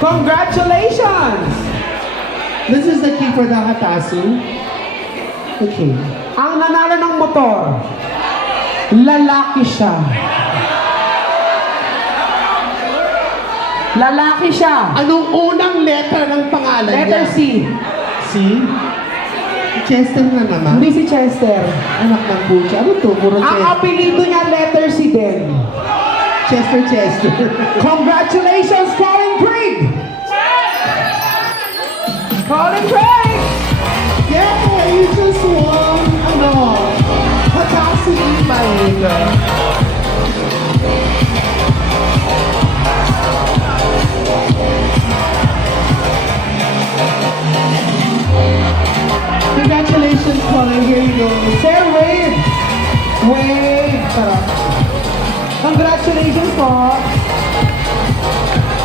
Congratulations! This is the key for the Hatasu. Okay. Ang nanalo ng motor, lalaki siya. Lalaki siya. Anong unang letter ng pangalan Letter niya? C. C? Chester na naman. Hindi si Chester. Anak ng pucha. Ano to? Puro Ang Chester. apelido niya, letter C din. Chester. Congratulations, Colin Craig! Colin Craig! Yeah, you just won. Ano? Hatasu e-bike. Congratulations, Colin. Here you go. Sir, wave! Wave! Sarap. Congratulations po!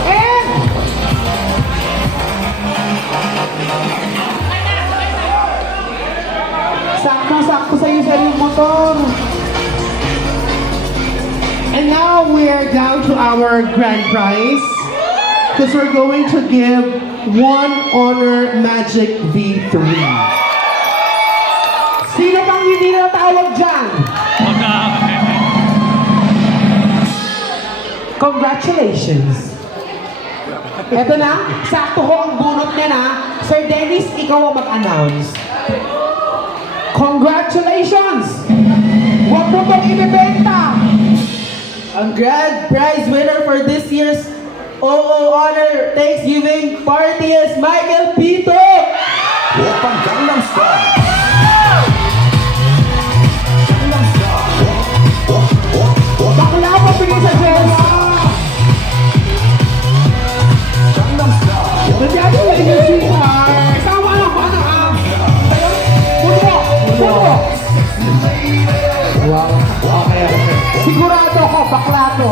And... Sakto-sakto sa'yo, sir, yung motor. And now we are down to our grand prize. Because we're going to give one Honor Magic V3. Sino bang hindi natawag dyan? Congratulations! Eto na, sakto ko ang bunot niya na. Sir Dennis, ikaw ang mag-announce. Congratulations! Huwag mo itong ibibenta! Ang grand prize winner for this year's OO Honor Thanksgiving party is Michael Pito! Opang Gangnam Style. Bakla pa pili sa Jella! Gangnam Style. Nandiyan yung sweetheart! Sama na, paano ah? Puno! Puno! Wow. Okay. Sigurado ko, bakla to.